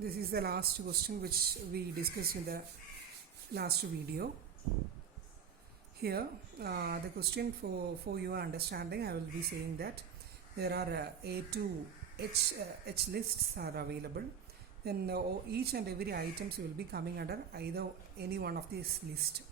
This is the last question which we discussed in the last video. Here, the question for your understanding, I will be saying that there are A to H lists are available. Then each and every items will be coming under either any one of these list.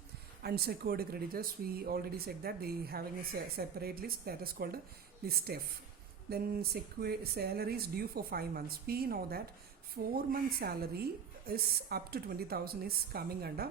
Unsecured creditors, we already said that they having a separate list that is called list F. Then salaries due for 5 months. We know that 4 months salary is up to 20,000 is coming under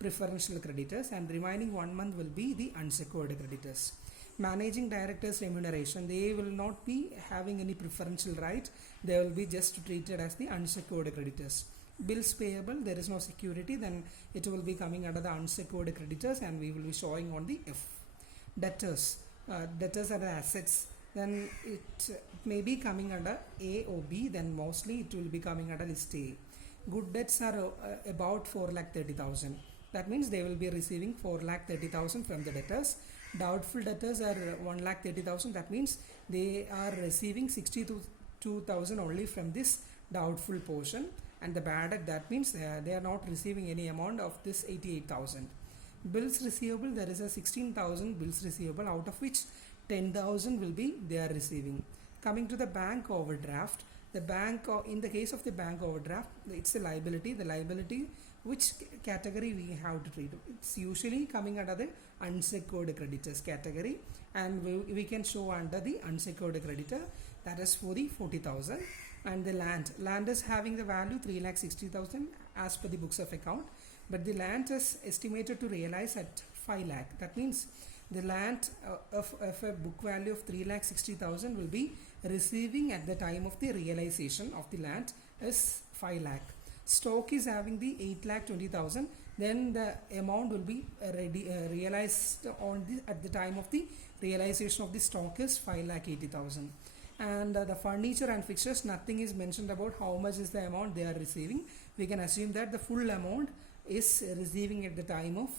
preferential creditors, and remaining 1 month will be the unsecured creditors. Managing directors remuneration, they will not be having any preferential right, they will be just treated as the unsecured creditors. Bills payable, there is no security, then it will be coming under the unsecured creditors and we will be showing on the F. Debtors, debtors are the assets, then it may be coming under A or B, then mostly it will be coming under list A. Good debts are about 4,30,000. That means they will be receiving 4,30,000 from the debtors. Doubtful debtors are 1,30,000. That means they are receiving 62,000 only from this doubtful portion. And the bad debt, that means they are not receiving any amount of this 88,000. Bills receivable, there is a 16,000 bills receivable, out of which 10,000 will be they are receiving. Coming to the bank overdraft, the bank, in the case of the bank overdraft, it's a liability. The liability, which category we have to treat? It's usually coming under the unsecured creditors category, and we can show under the unsecured creditor, that is for the 40,000. And the land is having the value 3,60,000 as per the books of account, but the land is estimated to realize at 5 lakh. That means the land of a book value of 3,60,000 will be receiving at the time of the realization of the land is 5 lakh. Stock is having the 8,20,000, then the amount will be realized at the time of the realization of the stock is 5,80,000. And the furniture and fixtures, nothing is mentioned about how much is the amount they are receiving. We can assume that the full amount is receiving at the time of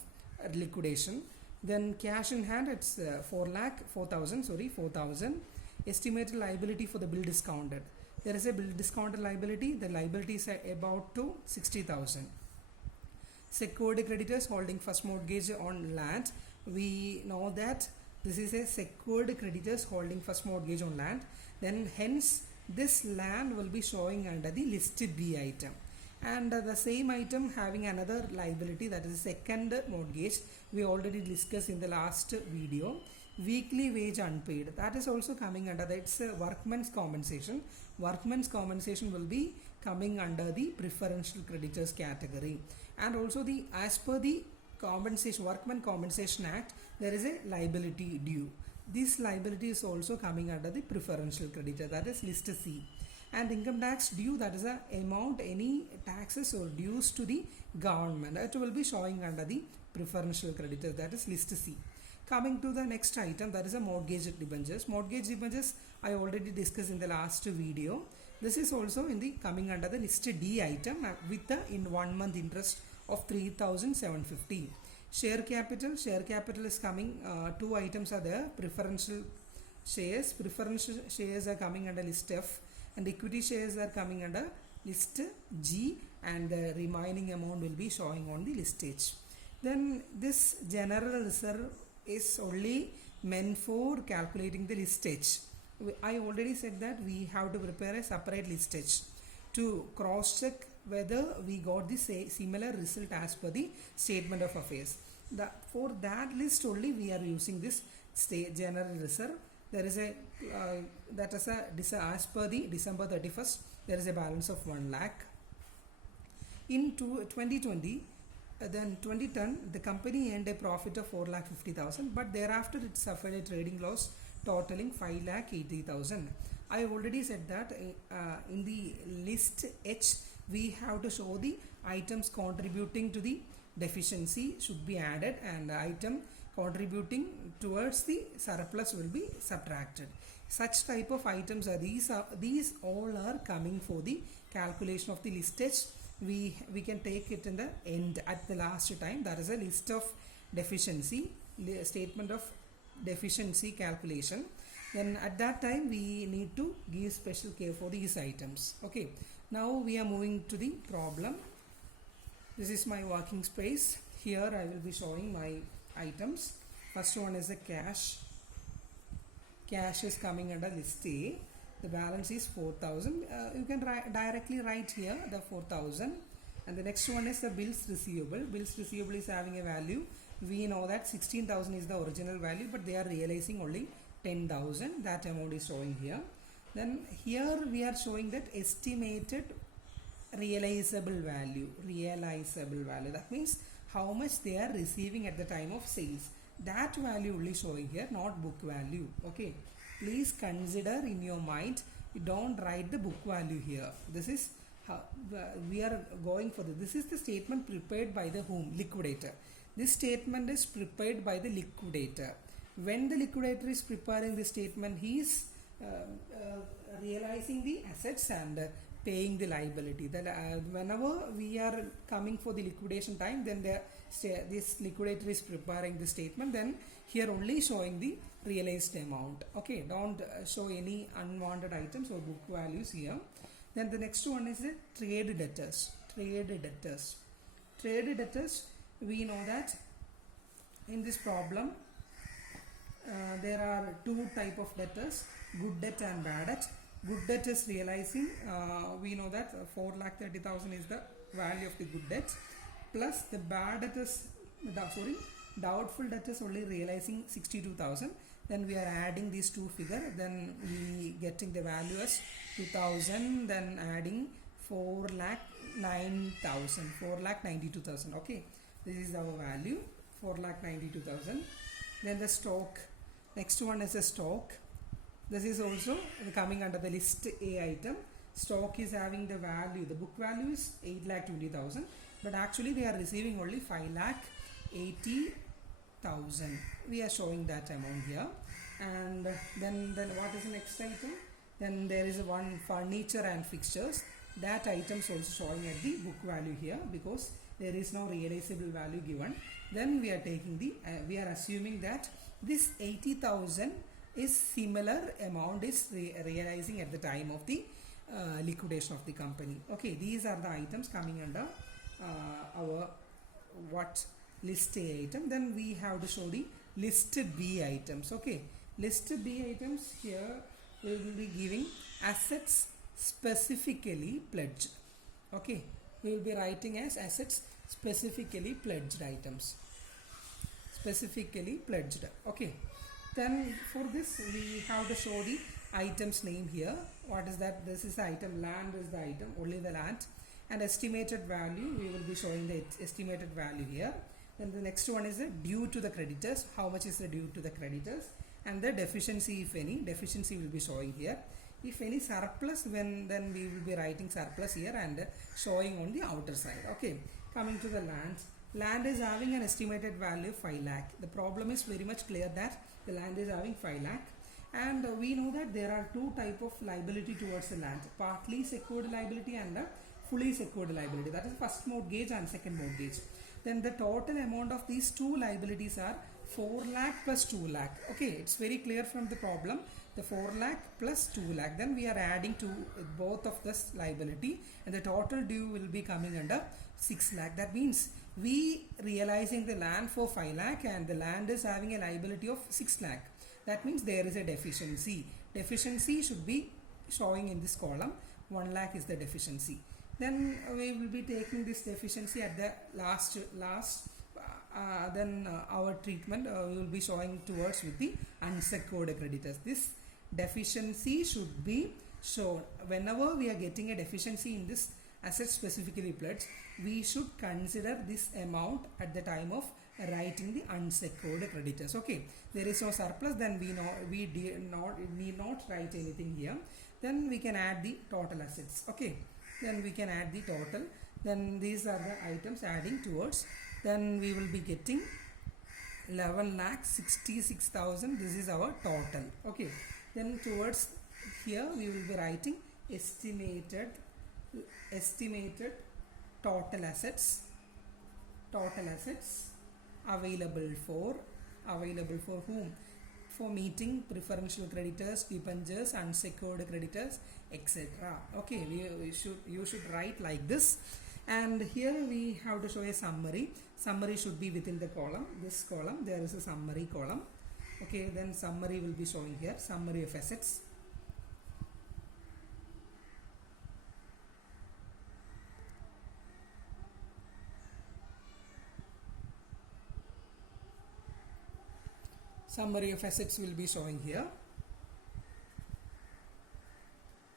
liquidation. Then cash in hand, it's 4,000. Estimated liability for the bill discounted. There is a bill discounted liability. The liability is about to 60,000. Secured creditors holding first mortgage on land. We know that this is a secured creditors holding first mortgage on land. Then hence this land will be showing under the list B item. And the same item having another liability, that is second mortgage, we already discussed in the last video. Weekly wage unpaid, that is also coming under that. It's a workman's compensation. Workman's compensation will be coming under the preferential creditors category. And also the as per the compensation Workman Compensation Act, there is a liability due. This liability is also coming under the preferential creditor, that is list C. And income tax due, that is a amount any taxes or dues to the government, that will be showing under the preferential creditor, that is list C. Coming to the next item, that is a mortgage debentures. Mortgage debentures I already discussed in the last video. This is also in the coming under the list D item with the in 1 month interest of 3,750. Share capital is coming, two items are there. Preferential shares are coming under list F, and equity shares are coming under list G, and the remaining amount will be showing on the list H. Then this general reserve is only meant for calculating the list H. I already said that we have to prepare a separate list H to cross check whether we got the similar result as per the statement of affairs. For that list only we are using this general reserve. There is a that is a as per the December 31st, there is a balance of 1 lakh. In 2020, then 2010, the company earned a profit of 4,50,000, but thereafter it suffered a trading loss totaling 5,80,000. I already said that in the list H, we have to show the items contributing to the deficiency should be added, and the item contributing towards the surplus will be subtracted. Such type of items are these all are coming for the calculation of the list H. We can take it in the end at the last time, that is a list of deficiency, statement of deficiency calculation. Then at that time we need to give special care for these items. Okay, Now we are moving to the problem. This is my working space. Here I will be showing my items. First one is the cash. Cash is coming under list A. The balance is 4,000. You can directly write here the 4,000. And the next one is the bills receivable. Bills receivable is having a value. We know that 16,000 is the original value, but they are realizing only 10,000. That amount is showing here. Then here we are showing that estimated realizable value. That means how much they are receiving at the time of sales. That value only showing here, not book value. Okay. Please consider in your mind, you don't write the book value here. This is how we are going for this. This is the statement prepared by the whom? Liquidator. This statement is prepared by the liquidator. When the liquidator is preparing the statement, he is realizing the assets and paying the liability. That whenever we are coming for the liquidation time, then this liquidator is preparing the statement. Then here only showing the realized amount. Okay, don't show any unwanted items or book values here. Then the next one is the trade debtors. Trade debtors, we know that in this problem there are two type of debtors, good debt and bad debt. Good debt is realizing, we know that 4,30,000 is the value of the good debt, plus the bad debt is, doubtful debt is only realizing 62,000. Then we are adding these two figures, then we getting the value as 2,000, then adding 4,92,000. Okay, this is our value, 4,92,000. Then the stock, next one is the stock. This is also coming under the list A item. Stock is having the value, the book value is 8,20,000, but actually they are receiving only 5,80,000. We are showing that amount here. And then what is the next item? Then there is one furniture and fixtures. That item is also showing at the book value here because there is no realizable value given. Then we are taking the we are assuming that this 80,000 is similar amount is realizing at the time of the liquidation of the company. Okay, these are the items coming under our list A item. Then we have to show the list B items. Okay, list B items here we will be giving assets specifically pledged. Okay, we will be writing as assets specifically pledged items. Okay. Then for this we have to show the item's name here. What is that? This is the item, land is the item, only the land, and estimated value, we will be showing the estimated value here. Then the next one is the due to the creditors, how much is the due to the creditors, and the deficiency, if any deficiency will be showing here. If any surplus, then we will be writing surplus here and showing on the outer side. Okay, coming to the land is having an estimated value of 5 lakh. The problem is very much clear that the land is having 5 lakh, and we know that there are two type of liability towards the land, partly secured liability and fully secured liability. That is first mortgage and second mortgage. Then the total amount of these two liabilities are 4 lakh plus 2 lakh. Okay, it's very clear from the problem, the 4 lakh plus 2 lakh. Then we are adding to both of this liability, and the total due will be coming under 6 lakh. That means we realizing the land for 5 lakh and the land is having a liability of 6 lakh. That means there is a deficiency. Deficiency should be showing in this column. 1 lakh is the deficiency. Then we will be taking this deficiency at the last then our treatment we will be showing towards with the unsecured creditors. This deficiency should be shown whenever we are getting a deficiency in this asset specifically pledged. We should consider this amount at the time of writing the unsecured creditors. Okay, there is no surplus, then we need not write anything here. Then we can add the total assets. Okay, then we can add the total. Then these are the items adding towards. Then we will be getting 11,66,000. This is our total. Okay, then towards here we will be writing estimated total assets available for whom? for meeting preferential creditors, debentures, unsecured creditors, etc. Okay, you should write like this. And here we have to show a summary. Summary should be within the column. This column, there is a summary column. Okay, then summary will be showing here, summary of assets. Summary of assets will be showing here.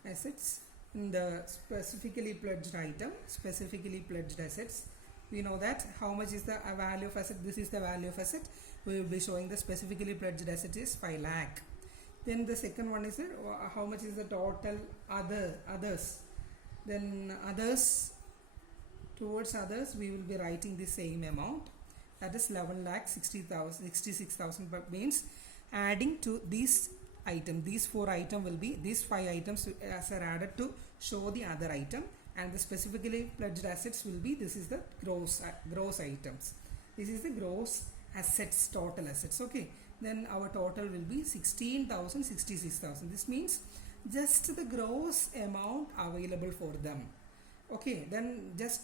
Assets in the specifically pledged item, specifically pledged assets. We know that how much is the value of asset. This is the value of asset. We will be showing the specifically pledged asset is 5 lakh. Then the second one is how much is the total others. Then others, towards others we will be writing the same amount, that is 11,66,000, but means adding to these item, these 4 items will be, these 5 items as are added to show the other item, and the specifically pledged assets will be, this is the gross items, this is the gross assets, total assets. Okay, then our total will be 16,000, 66,000. This means just the gross amount available for them. Okay, then just take